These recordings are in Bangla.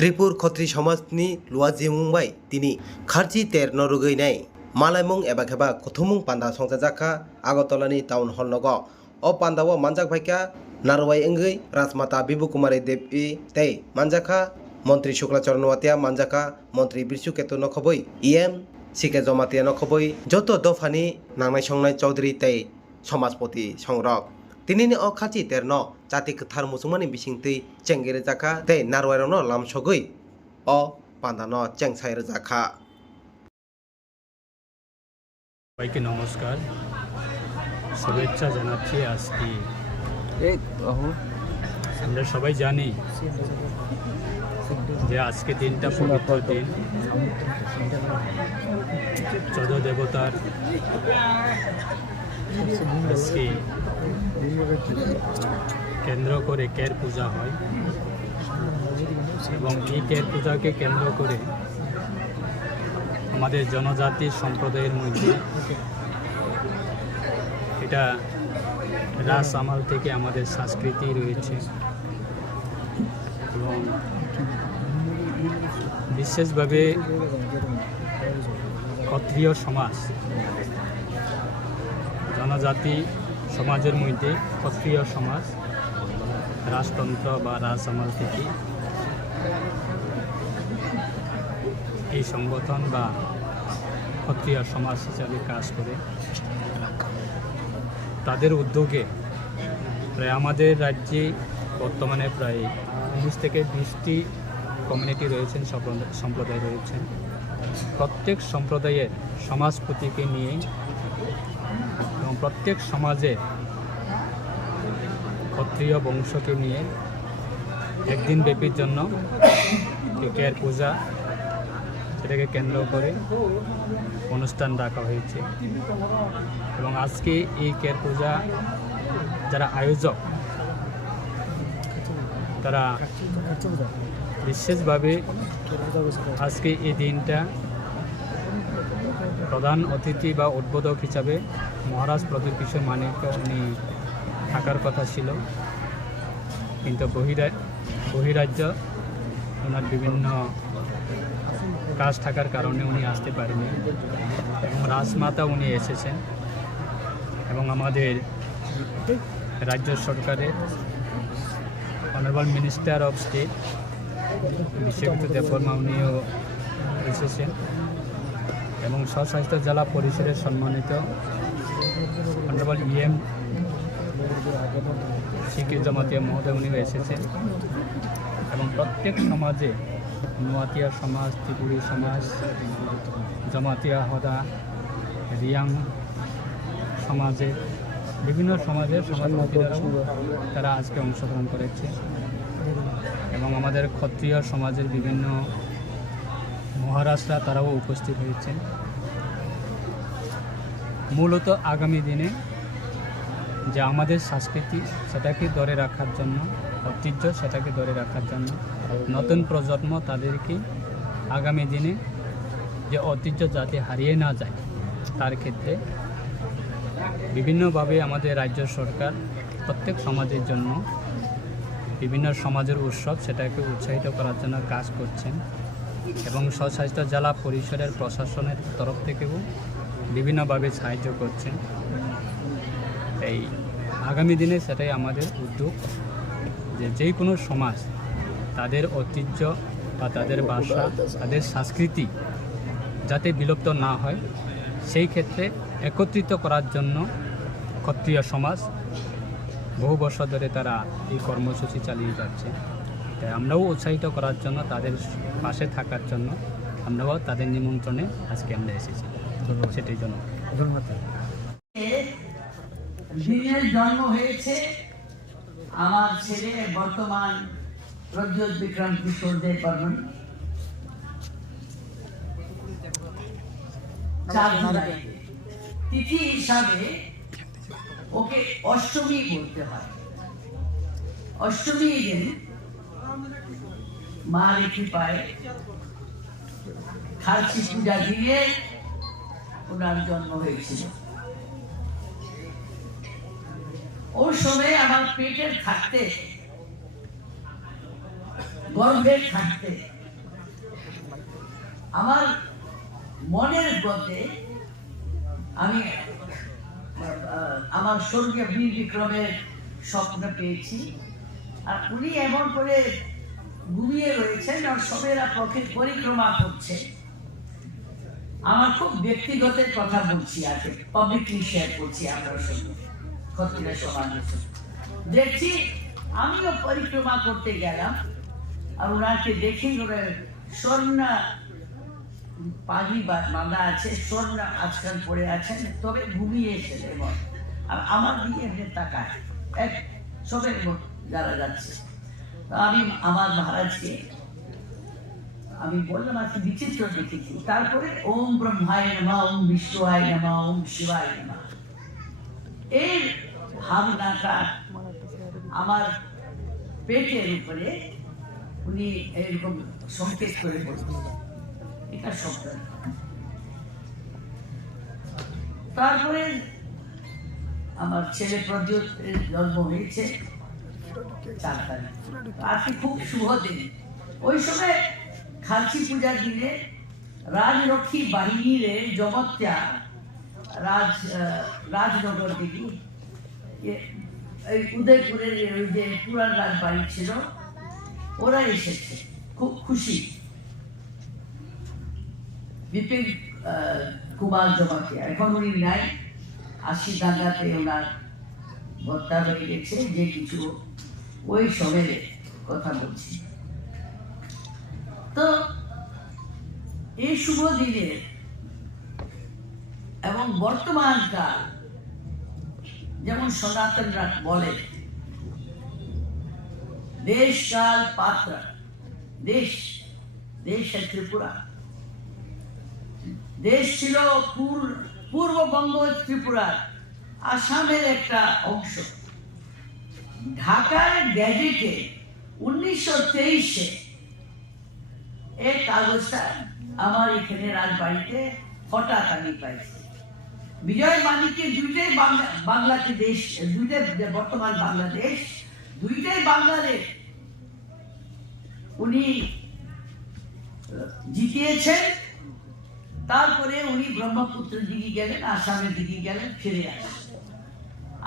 त्रिपुर खत्री समाजनि लुवाजी मुंबाई तिनी खारजी तेर नरुगैनाय मालायमुं एबा खेबा कथुमुं पान्दा संजाजाखा आगरतलानि टाउन हल नगो ओ पान्दाओ मानजाक भाइका नारवाई अंगै राजमाता बिबु कुमारी देवी तै मानजाखा मंत्री शुक्लाचरण वातिया मानजाखा मंत्री बिरसु केतु नखबै इएम सिके जमातिया नखबै जतो दफानि नांनाय संनाय चौधरी तै समाजपति संरक तिनिनि अ खाची तेरनो जाति कथार मुसुमानि बिसिंतै चेंगेरे जाखा तै नारवायरनो लामसगै अ पान्दानो चेंसायर जाखा। সবাইকে নমস্কার, শুভেচ্ছা জানাচ্ছি। আজকে আমরা সবাই জানি যে আজকে দিনটা পবিত্র দিন, চোদ্দ দেবতার আজকে কেন্দ্র করে কের পূজা হয় এবং এই কের পূজাকে কেন্দ্র করে আমাদের জনজাতি সম্প্রদায়ের মধ্যে এটা রাস আমাল থেকে আমাদের সংস্কৃতি রয়েছে এবং বিশেষভাবে ক্ষত্রিয় সমাজ, জনজাতি সমাজের মধ্যে ক্ষত্রিয় সমাজ রাজতন্ত্র বা রাস আমাল থেকে এই সংগঠন বা ক্ষত্রিয় সমাজ হিসাবে কাজ করে। তাদের উদ্যোগে প্রায় আমাদের রাজ্যে বর্তমানে প্রায় 19 থেকে 20টি কমিউনিটি রয়েছেন, সম্প্রদায় রয়েছেন। প্রত্যেক সম্প্রদায়ের সমাজপতিকে নিয়ে এবং প্রত্যেক সমাজের ক্ষত্রিয় বংশকে নিয়ে একদিন ব্যাপীর জন্য কের পূজা সেটাকে কেন্দ্র করে অনুষ্ঠান রাখা হয়েছে এবং আজকে এই কের পূজা যারা আয়োজক তারা বিশেষভাবে আজকে এই দিনটা প্রধান অতিথি বা উদ্বোধক হিসাবে মহারাজ প্রদীপ কিশোর মানিক উনি থাকার কথা ছিল, কিন্তু বহিরাজ্য ওনার বিভিন্ন কাজ থাকার কারণে উনি আসতে পারেনি এবং রাজমাতা উনি এসেছেন এবং আমাদের রাজ্য সরকারের honourable minister of state Biswajit Debbarma উনিও এসেছেন এবং স্বস্বাস্থ্য জেলা পরিষদের সম্মানিত অনারেবল ইএম সিকে জমাতিয়া মহোদয় উনিও এসেছেন এবং প্রত্যেক সমাজে নোয়াতিয়া সমাজ, ত্রিপুরী সমাজ, জমাতিয়া হদা, রিয়াং সমাজের বিভিন্ন সমাজের সমাজপতিরাও তারা আজকে অংশগ্রহণ করেছে এবং আমাদের ক্ষত্রিয় সমাজের বিভিন্ন মহারাজরা তারাও উপস্থিত হয়েছেন। মূলত আগামী দিনে যে আমাদের সংস্কৃতি সেটাকে ধরে রাখার জন্য, ঐতিহ্য সেটাকে ধরে রাখার জন্য নতুন প্রজন্ম তাদেরকে আগামী দিনে যে ঐতিহ্য যাতে হারিয়ে না যায় তার ক্ষেত্রে বিভিন্নভাবে আমাদের রাজ্য সরকার প্রত্যেক সমাজের জন্য বিভিন্ন সমাজের উৎসব সেটাকে উৎসাহিত করার জন্য কাজ করছেন এবং স্বস্বাস্থ্য জেলা পরিষদের প্রশাসনের তরফ থেকেও বিভিন্নভাবে সাহায্য করছেন। এই আগামী দিনে সেটাই আমাদের উদ্যোগ যে যে কোনো সমাজ তাদের ঐতিহ্য বা তাদের ভাষা, তাদের সংস্কৃতি যাতে বিলুপ্ত না হয় সেই ক্ষেত্রে একত্রিত করার জন্য ক্ষত্রিয় সমাজ বহু বছর ধরে তারা এই কর্মসূচি চালিয়ে যাচ্ছে। তাই আমরাও উৎসাহিত করার জন্য, তাদের পাশে থাকার জন্য আমরাও তাদের নিমন্ত্রণে আজকে আমরা এসেছি। সেটাই জন্য ধন্যবাদ। দিনের জন্ম হয়েছে আমার ছেলে বর্তমান প্রজ্যোৎ বিক্রম কিশোর দেব বর্মন। তিথি হিসাবে ওকে অষ্টমী বলতে হয়। অষ্টমী দিন মা রেখে পায় খালসি পূজা দিয়ে ওনার জন্ম হয়েছিল। ওর সময় আমার পেটের থাকতে গর্ভে থাকতে আমার মনের মধ্যে আমি আমার স্বর্গীয় বীর বিক্রমের স্বপ্ন পেয়েছি। আর উনি এমন করে ঘুমিয়ে রয়েছেন আর সবেরা পক্ষে পরিক্রমা করছে। আমার খুব ব্যক্তিগত কথা বলছি, আজকে পাবলিকলি শেয়ার করছি আপনার সঙ্গে ক্ষত্রিয় সমাজের সঙ্গে। দেখছি আমিও পরিক্রমা করতে গেলাম আর ওনাকে দেখি ওরা স্বর্ণ পাগি বাঁধা আছে, স্বর্ণ আজকাল পড়ে আছেন, তবে ঘুমিয়েছেন এবং আর আমার দিকে এমনি তাকায় এক সবের যারা যাচ্ছে। আমি আমার মহারাজকে আমি বললাম আজকে বিচিত্র দেখেছি। তারপরে ওম ব্রহ্মায় নমঃ, ওম বিষ্ণুয় নমঃ, ওম শিবায় নমঃ, এর ভাবনাটা আমার পেটের উপরে উনি এরকম সংকেত করে বলছেন, এটা শব্দ। তারপরে আমার ছেলে প্রদ্যোতের জন্ম হয়েছে 4 তারিখ। আজকে খুব শুভ দিন। ওই সময় খালসি পূজার দিনে রাজরক্ষী বাহিনীর জমত্যা রাজনগর থেকে এই উদয়পুরের ওই যে পুরান রাজবাড়ি ছিল, ওরা এসেছে, খুব খুশি। বিপিন কুমার জমাতিয়া এখন উনি নাই, 80 দাঙ্গাতে ওনার হত্যা হয়ে গেছে, যে কিছু ওই সময়ের কথা বলছি। তো এই শুভ দিনের এবং বর্তমানকাল, যেমন সনাতনরা বলে দেশ কাল পাত্র, দেশ দেশ ত্রিপুরা, দেশ ছিল পূর্ববঙ্গ ত্রিপুরার আসামের একটা অংশ। ঢাকার গ্যাজেটে 1923-এ এই কাগজটা আমার এখানে রাজবাড়িতে হঠাৎ আমি পাইছি। বিজয় মানিকের দুইটাই বাংলাতে দেশ, দুইটাই বর্তমান বাংলাদেশ, দুইটাই বাংলাদেশ উনি জিতিয়েছেন। তারপরে উনি ব্রহ্মপুত্র দিকে গেলেন, আসামের দিকে গেলেন, ফিরে আসেন।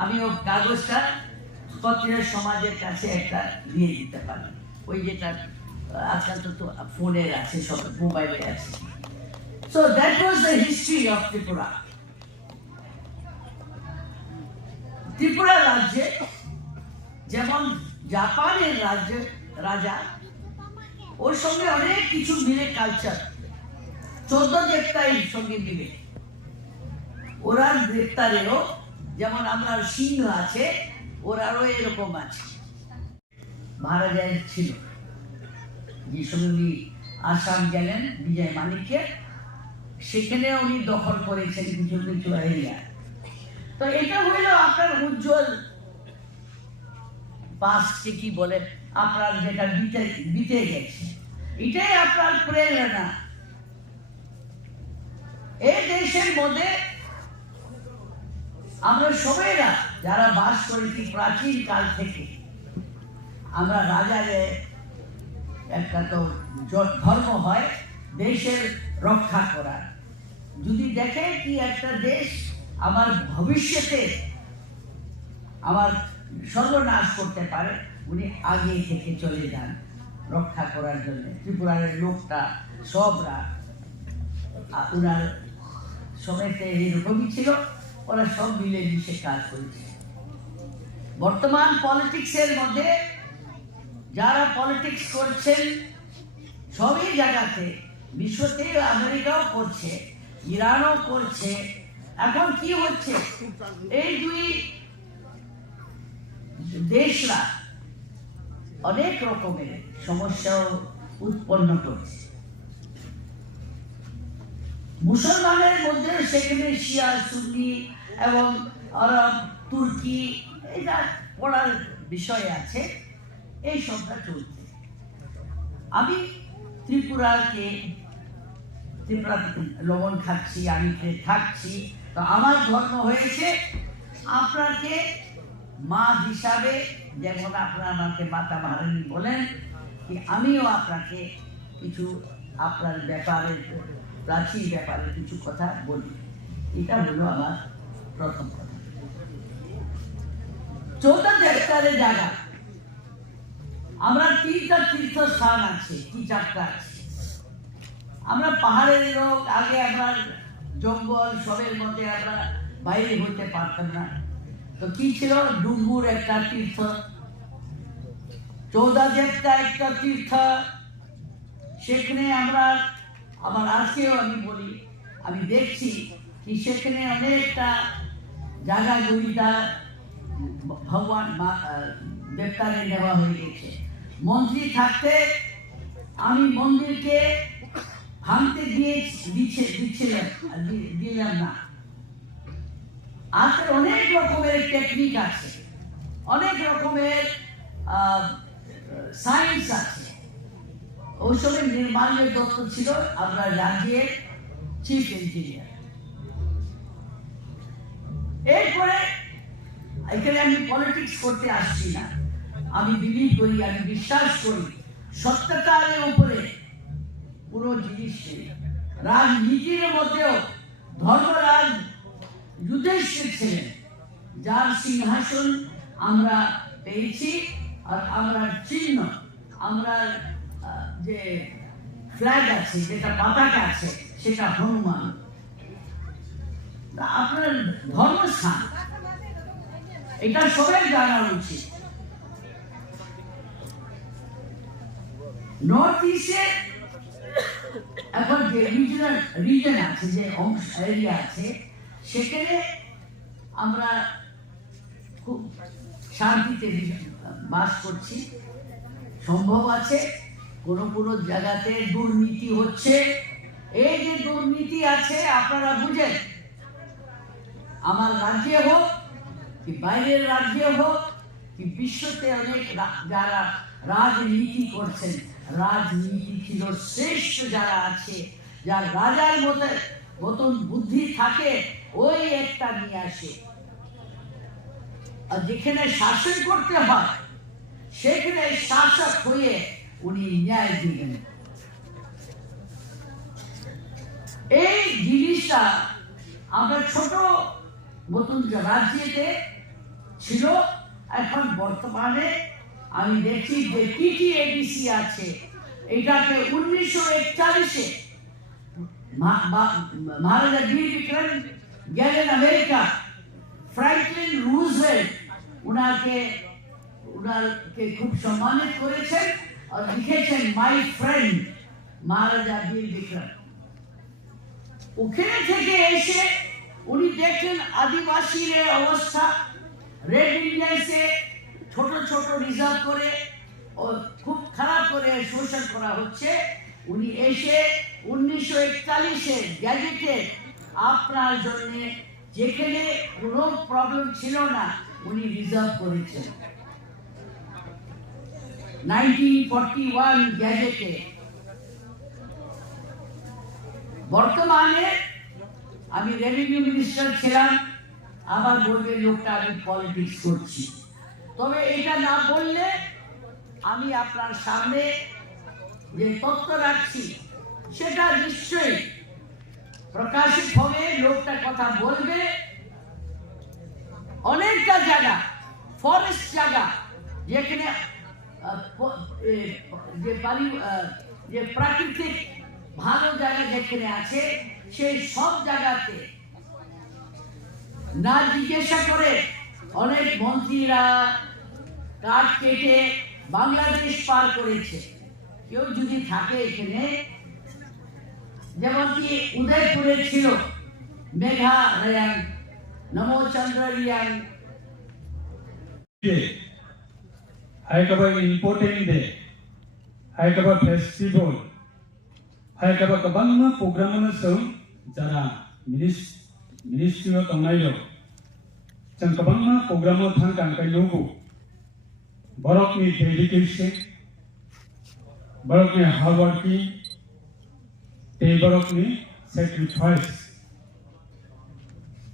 আমি ও কাগজটা ক্ষত্রিয় সমাজের কাছে একটা দিয়ে দিতে পারি, ওই যেটা আজকাল তো ফোনের আছে, সব মোবাইলে আছে। So that was the history of Tripura. Tripura রাজ্যে যেমন জাপানের রাজা, ওর সঙ্গে অনেক কিছু মিলে, কালচার 14 দেবতার সঙ্গে মিলে। ওরা দেবতারেও যেমন আমরা সিংহ আছে, ওরারও এরকম আছে। মহারাজা ছিল, যে সময় উনি আসাম গেলেন বিজয় মানিককে, সেখানে উনি দখল করেছেন কিছু কিছু এরিয়া। তো এটা হইল আপনার উজ্জ্বল পাস্টকে কি বলে, আপনার যেটা বিতে গেছে, এটাই আপনার প্রেরণা। এই দেশের মধ্যে আমরা সবাইরা যারা বাস করেছি প্রাচীন কাল থেকে, আমরা রাজারে একটা তো ধর্ম হয় দেশের রক্ষা করার। যদি দেখে কি একটা দেশ আমার ভবিষ্যতে আমার সর্বনাশ করতে পারে, উনি আগে থেকে চলে যান রক্ষা করার জন্য। ত্রিপুরার লোকটা সবরা ওনার সময়তে এরকমই ছিল, ওরা সব মিলে মিশে কাজ করেছে। বর্তমান পলিটিক্সের মধ্যে যারা পলিটিক্স করছেন সবই জায়গাতে, বিশ্বতে আমেরিকাও করছে, ইরানও করছে। এখন কি হচ্ছে, এই দুই দেশরা অনেক রকমের সমস্যা উৎপন্ন করছে। মুসলমানের মধ্যে সেখানে শিয়া, সুন্নি এবং আরব, তুর্কি, এটা পড়ার বিষয় আছে, এই সবটা চলছে। আমি ত্রিপুরাতে লবণ খাচ্ছি, আমি থাকছি, তো আমার ধর্ম হয়েছে আপনাকে মা হিসাবে, যেমন আপনারা আমাকে মাতা মহারানী বলেন, कि आमिও আপনাকে কিছু আপনার ব্যাপারে প্রাচীর ব্যাপারে কিছু কথা বলি। এটা হলো আমার প্রথম কথা। 14 হেক্টরের জায়গা আমরা 3টা তীর্থস্থান আছে, কি 4টা আছে। আমরা পাহাড়ের লোক, আগে আমরা জঙ্গল সবের মধ্যে আমরা বাইরে হইতে পারতাম না। তো কি ছিল, ডুঙ্গুর একটা তীর্থ, 14 দেবতা একটা তীর্থ, সেখানে আমরা আবার আজকেও আমি বলি, আমি দেখছি কি সেখানে অনেকটা জায়গা জমিটা ভগবান দেবতারে দেওয়া হয়ে গেছে। মন্ত্রী থাকতে আমি মন্দিরকে ভাঙতে দিলাম না। আজকে অনেক রকমের টেকনিক আছে, অনেক রকমের সায়েন্স আছে। ওই সময় নির্মাল্য দত্ত ছিল আমরা রাজ্যের চিফ ইঞ্জিনিয়ার। এরপরে এখানে আমি পলিটিক্স করতে আসছি না, আমি বিলিভ করি, আমি বিশ্বাস করি সত্যতার উপরে পুরো জিনিস নেই। রাজনীতির মধ্যেও ধর্মরাজ যুধিষ্ঠির ছিলেন, যার সিংহাসন আমরা পেয়েছি, আর আমরা চিহ্ন, আমরা যে ফ্ল্যাগ আছে, যেটা পতাকা আছে, সেটা হনুমান। আপনার ধর্মস্থান, এটা সবাই জানা উচিত। নর্থ ইস্টে এখন যে রিজন আছে, যে এরিয়া আছে, সেখানে আমরা খুব শান্তিতে বাস করছি। সম্ভব আছে কোনো জায়গাতে দুর্নীতি হচ্ছে। এই যে দুর্নীতি আছে আপনারা বুঝেন, আমার রাজ্যে হোক কি বাইরের রাজ্যে হোক কি বিশ্বতে, অনেক যারা রাজনীতি করছেন, রাজনীতি ছিল শ্রেষ্ঠ যারা আছে, যার রাজার মতন বুদ্ধি থাকে, ওই একটা নিয়ে আসে। আর যেখানে শাসন করতে হয় সেখানে শাসক হয়ে উনি ন্যায় দিবেন। এই জিনিসটা আমরা ছোট মতন রাজ্যেতে ছিল। এখন বর্তমানে আমি দেখছি যে টিটিএডিসি আছে, এটাকে 1941-এ মহারাজা বীর বিক্রম গেলেন আমেরিকা। ফ্র্যাঙ্কলিন রুজভেল্ট উনাকে খুব সম্মানিত করেছেন আর লিখেছেন মাই ফ্রেন্ড মহারাজা বীর বিক্রম। ওখানে থেকে এসে উনি দেখলেন আদিবাসীদের অবস্থা, রেড ইন্ডিয়ানসে ছোট ছোট রিজার্ভ করে ও খুব খারাপ করে শোষণ করা হচ্ছে। উনি এসে 1941-এ গ্যাজেটে আপনার জন্য যেখানে কোনো প্রবলেম ছিল না, উনি রিজার্ভ করেছেন 1941 গ্যাজেটে। বর্তমানে আমি রেভিনিউ মিনিস্টার ছিলাম, আবার বলবে লোকটা আমি পলিটিক্স করছি। তবে এটা না বললে আমি আপনার সামনে যে তথ্য রাখছি সেটা নিশ্চয়ই প্রকাশিত হবে, লোকটা কথা বলবে। অনেকটা জায়গা, ফরেস্ট জায়গা, যেখানে যে প্রাকৃতিক ভালো জায়গা যেখানে আছে, সেই সব জায়গাতে না জিজ্ঞাসা করে অনেক মন্ত্রীরা কাঠ কেটে বাংলাদেশ পার করেছে। কেউ যদি থাকে এখানে, যেমন কি উদয়পুরে ছিল Megha Reang, নমোচন্দ্র Reang. Haikaba important day, Haikaba festival, Haikaba kabangma program na sung jara ministry of Tongnayo, jang kabangma program o thang kang kayogo, borok ni dedication, borok ni hard working, te borok ni sacrifice.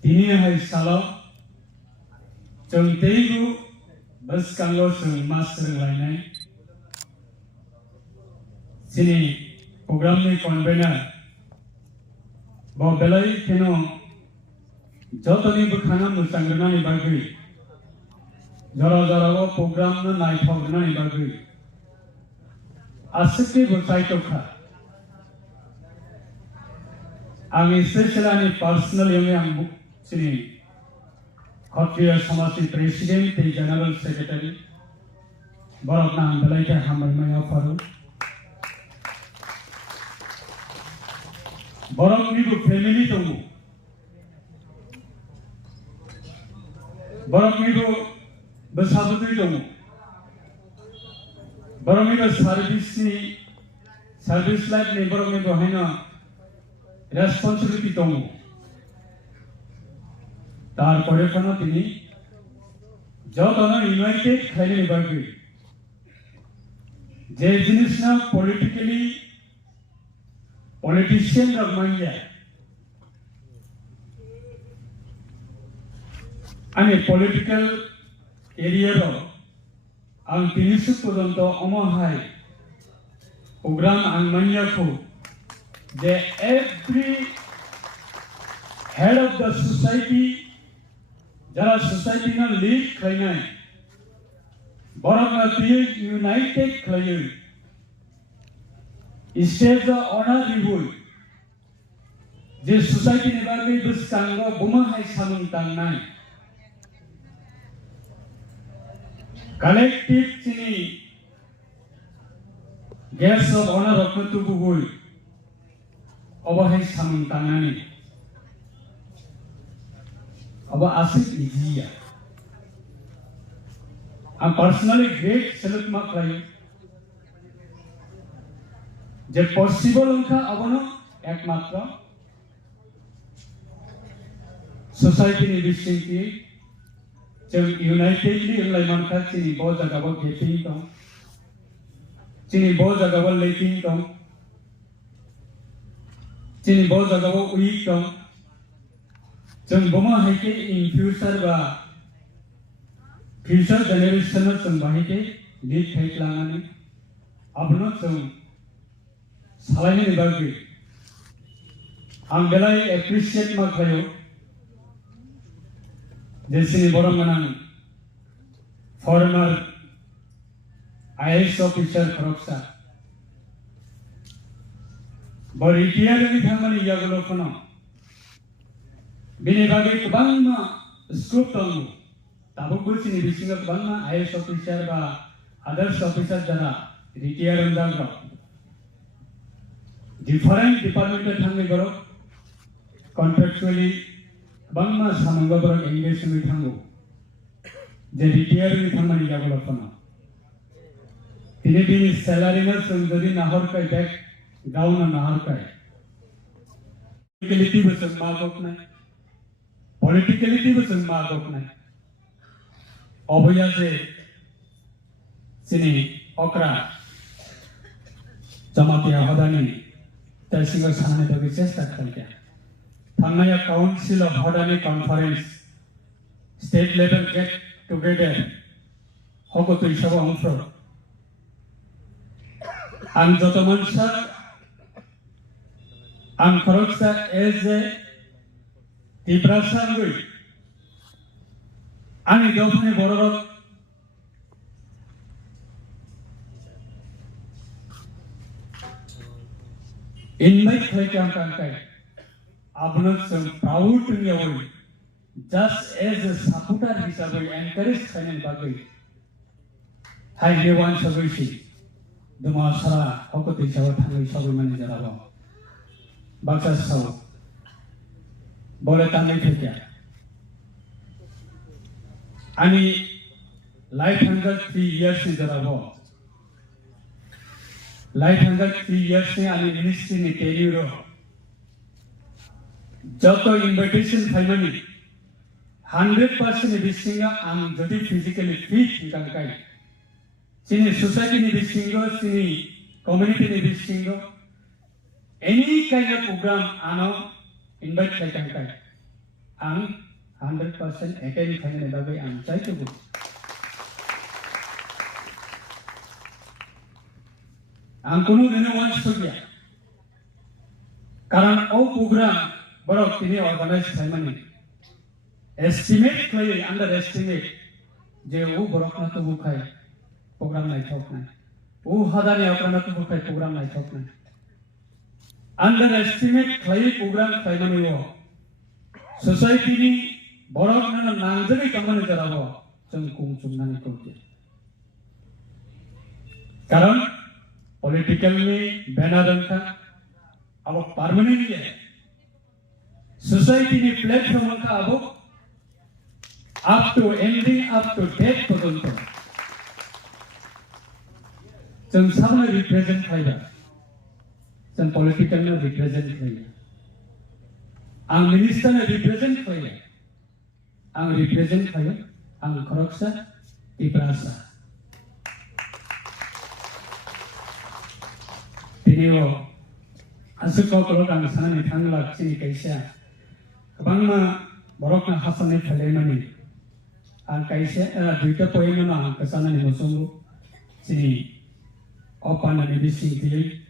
Dini hai salo, jang teigu bas kanglo sung mas sung lainai, sini program ni convener bahwa belai keno joto ni bukhana musangrana ni bagi jara program na naik thograna ni bagi asike bukai tokha ang especially personal yang sini Khotria Samasi President the General Secretary Borok na belai ke hamai maya faru Borok ni bu family tongu Borok ni bu bersabutui tongu Borok ni bu service life ni borok ni bu haina responsibility tongu তারপরে কোনো তিনি যতন ইউনাইটেড খাইলে নিবারগি যে জিনিস না পলিটিশিয়ান রকমাইয়া আমি পলিটিক্যাল এরিয়ার আং তিনিশু পর্যন্ত অমহাই প্রোগ্রাম আং মাইয়াখো যে every head of the society jara society na lead khainai borok na tiye united khayu stage the honor reward je society ne bagi bisanggo buma hai samung tangnai collective chini guest of honor roktu bugul obahai samung tangnani अब आसिक इजिया I'm personally great salute ma krai je possible unka abono ekmatra society ni bisingti je unitedly unlai manka chini bo jaga bo getting tong chini bo jaga bo leking tong chini bo jaga bo weak tong जों बमा हाइके इन फ्यूचर बा फ्यूचर जनरेशन जों बाहायके लीड खाइलांगानि आबनो जों सालायनो बागै आं बेलाय एप्रिशिएट मा खायो जेसिनि बरमनां फॉर्मर आईएएस ऑफिसर खरकसा बरिटियारनि थांमानि यागलो फनो Bini bagi kebangma scoop tongu, tabu kursi ni bisinga kebangma IAS officer ba others officer jana retire undang different department thangi goro contractually kebangma samangga borok engage ni thangu je retire ni thangmani jagolo kono tini bini salary na sundari nahor kai back gauna nahor kai politicality besar magok na politicality besar magok na obviously sini okra jamatia hodani tersingo sanane bagi chesta khalya thangnaya council of hodani conference state level get together hokotu isabo ongso ang joto mansa ang khoroksa as a tibrasangui ani dofne borok invite khaikam kankai abnok some proud to me just as a supporter hisabe encourage khainen bagai hai dewan sabushi duma sara hokote sawa thangai sabai mane jarabo baksa saw bole tangai thekya ani life hunger 3 years ni jarabo life hunger 3 years ni ani ministry ni tenure joto invitation finally 100% bisinga ang jodi physically fit kankai sini society ni bisingo sini community ni bisingo any kind of program ano invite kai kankai ang 100% attend khaine bagai ang chai to आं कुनु दिनो वन सगिया कारण ओ प्रोग्राम बरक तिनी ऑर्गेनाइज खालामनानै एस्टिमेट खालायो अंडर एस्टिमेट जे ओ बरकना तो बुखाय प्रोग्राम नायथावनाय ओ हादानि अक्राना तो बुखाय प्रोग्राम नायथावनाय अंडर एस्टिमेट खालायो प्रोग्राम खालामनानै वो सोसाइटीनि बरकना नांजोबै खामानि जाराबो जों कुंचुमनानै कौते कारण पॉलिटिकली बैनर का अब परमानेंटली सोसाइटी ने प्लेटफॉर्म का अब up to ending up to death पर्यंत जों सबने रिप्रेजेंट खायो जों पॉलिटिकल ने रिप्रेजेंट खायो आं मिनिस्टर ने रिप्रेजेंट खायो आं रिप्रेजेंट खायो आं खरकसा इब्रासा Video asuk kau kalau kang sana ni tanggal sini kaisa, kabang ma borok na hasan ni phalai mani, ang kaisa duita poin na ang kasana ni musungu sini opan na ni bising tiye,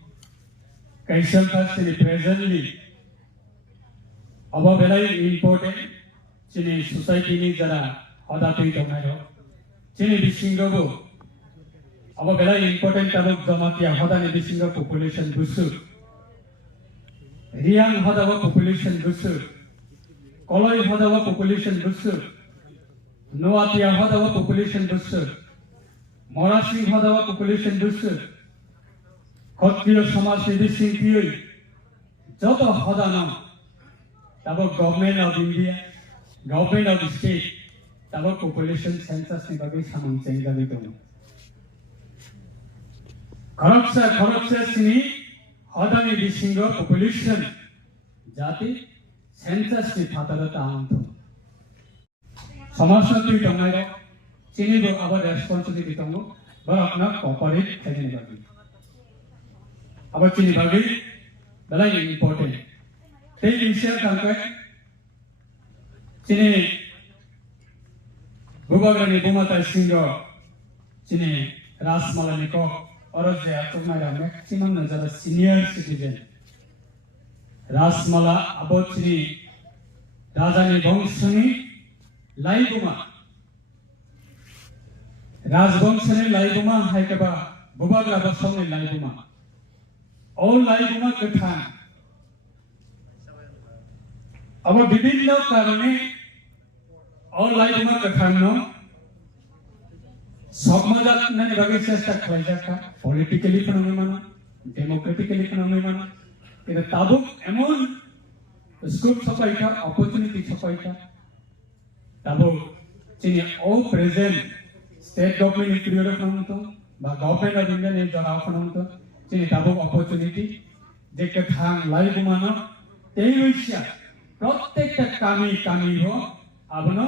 kaisa ka sini presently, aba belai important sini society ni jara hoda tui domai sini bising go. अब बेला इम्पोर्टेंट अब जमातिया हदानि बिसिंग पॉपुलेशन बुसु रियांग हदावा पॉपुलेशन बुसु कलय हदावा पॉपुलेशन बुसु नोआतिया हदावा पॉपुलेशन बुसु मरासिंग हदावा पॉपुलेशन बुसु खत्रिय समाज नि बिसिंग तियै जत हदाना तब government of India government of state तब पॉपुलेशन सेंसस नि बागै सामं चेंजाबि दं खरकसा सिनी हदानि बिसिंग पॉपुलेशन जाति सेंसस नि फातरता आंथो समाज तुई दंगाय चिनी बो अब रेस्पॉन्सिबिलिटी दंगो बरकना कॉर्पोरेट खायनि बागै अब चिनी बागै बेलाय इम्पोर्टेंट ते विषय कांकै चिनी बुबाग्रानि बुमाता सिंग चिनी रासमालानि को और तुम्हारा मैक्सिमम नजर सीनियर सिटीजन रासमाला अबोचनी राजानी वंशनी लाइबुमा राजवंशनी लाइबुमा है केबा बुबाग्रा बसंनि लाइबुमा ओ लाइबुमा कथा अब विभिन्न कारणे ओ लाइबुमा कथा नो समाजात नने बागै चेष्टा खालायजाखा पॉलिटिकली फनमै माना डेमोक्रेटिकली फनमै माना किन्तु ताबुक एमन स्कोप सफायखा अपॉर्चुनिटी सफायखा ताबुक चिनि ओ प्रेजेंट स्टेट गवर्नमेंट पिरियड फनमतो बा गवर्नमेंट ऑफ इंडिया ने जरा फनमतो चिनि ताबुक अपॉर्चुनिटी जे कथां लाइबुमानो तेइसा प्रत्येकटा कामी हो आबनो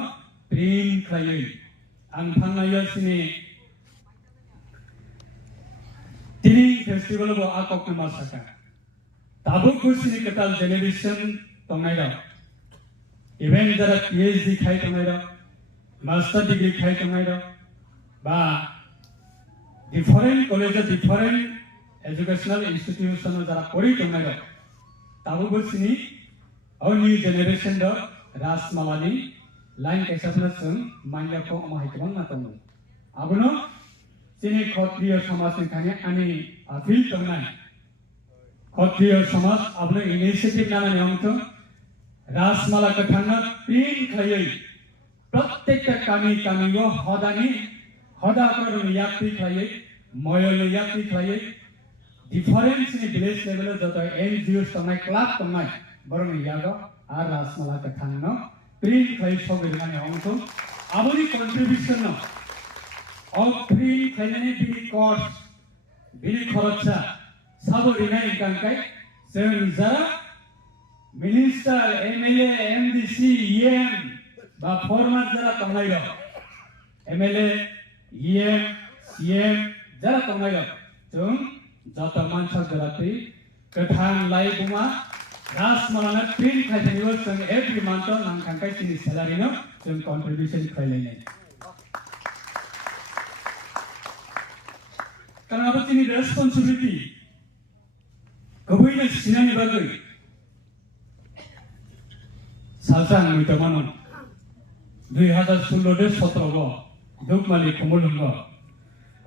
प्रेम खायै आं थांनाय सिनि तिनि फेस्टिवल बो आकक मासाका ताबो कुसिनि कताल जेनेरेशन तंनायरा इवेन जरा पीएचडी खाय तंनायरा मास्टर डिग्री खाय तंनायरा बा different college different educational institution जरा पढ़ी तंनायरा ताबो कुसिनि औ न्यू जेनेरेशन द रासमालानि लाइन कैसा जों माइन्डा को अमाहितबां नातंगो आबनो चिनि क्षत्रिय समाज नि थाने आनि आफिल तंनाय क्षत्रिय समाज आबनो इनिशिएटिव नानानि अंतो रासमाला कथाना तीन खायै प्रत्येकटा कामी हदानि हदा करन याक्ति खायै मयल याक्ति खायै डिफरेंस नि विलेज लेवल जत एनजीओ तंनाय क्लाब तंनाय बरन यागो आ रासमाला कथाना प्रिंट खाई सगैलानि अंतो आबोनि कंट्रीब्यूशन ऑफ प्रिंट खायनानि बिनि कॉस्ट बिनि खरचा साबोरिना इंकांकाय जों जरा मिनिस्टर एमएलए एमडीसी ईएम बा फॉर्मर जरा तंनाय एमएलए ईएम सीएम जरा तंनाय जों जत मानसा जराति कथां लाइबुमा रासमालाना प्रिंट खायनानिबो जों एभ्री मंथ नांखांखाय सिनि सैलारिनो जों contribution खायलायनाय karena apa ini responsibility kebaikan sinani bagai salsan itu mana 2016 deh 17 go duk malik kumulung go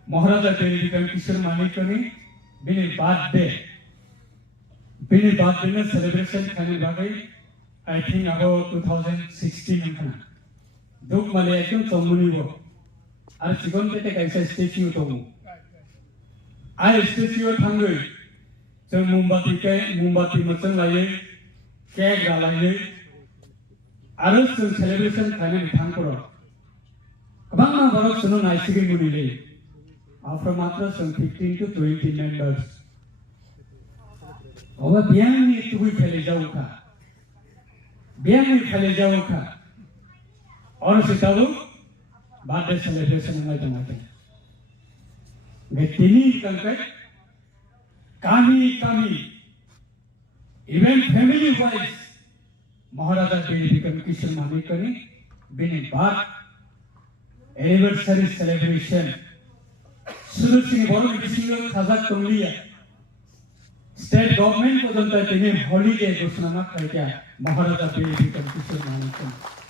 Maharaja Television Kishore Manikani bini birthday na celebration khani bagai I think about 2016 khana duk male ekdom chomuni bo ar chigon pete kaisa statue to ai statue thangai jeng mombati machang laye cake ralaye aro jeng celebration khani thangkoro kabangma borok suno naisigi munile after matra some 15 to 20 members oba biang itu phele jau ka और सितालो बर्थडे सेलिब्रेशन में जमाते गतिनी कंकट कामी इवन फैमिली वाइज महाराजा टेलीविजन किशोर मानिकनी बिनी बात एनिवर्सरी सेलिब्रेशन शुरू से बोलो किसी खाजा टोलिया स्टेट गवर्नमेंट को जनता के हॉलीडे घोषणा करके महाराजा television Kishore मानिकनी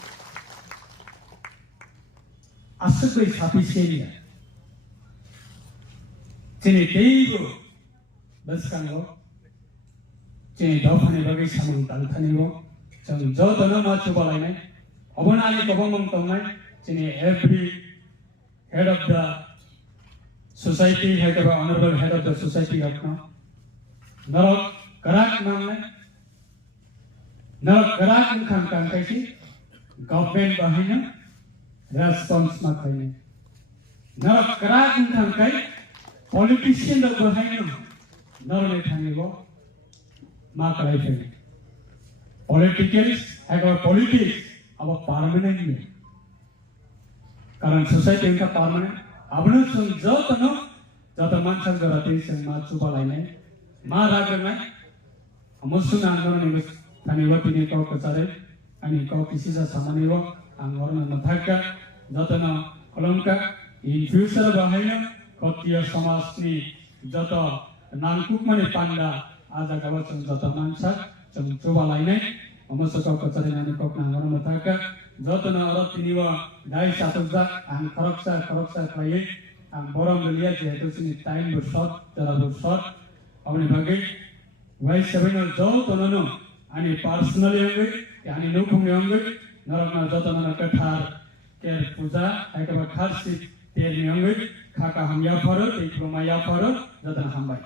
asukoi sapisenia chini teibo baskango chini dofane bagai samang talthanibo jang jodana ma chubalai obonali kobomong tongnai chini every head of the society head of honorable head of the society apna narok karak kham kan kaisi government bahina response ma kaine na karak thang kai politician da bahaino narole thangibo ma kalai fe politicians have a politics aba permanent ne karan society ka permanent abno sung jotano manchang garate sing ma chubalai nai ma ragnai amosun andolon ne thanibo tini ko kachare ani ko kisisa samanibo angorna nathaka jatana kolomka in future bahaina kotiya samasni jata nankuk mane panda aja gawachon jata mansa chumchuba lainai amasaka kachare nani kokna angorna nathaka jatana ara tiniwa dai satokja ang koroksa klaye ang boram liya jehetu sini time bu shot tara bu shot amni bagai wai sebenal jatana ani personally angai ani nukung angai Narokna jotana kathar ker puja ekaba kharsi ter niangai khaka hamya pharo tei kroma ya pharo jotana hambai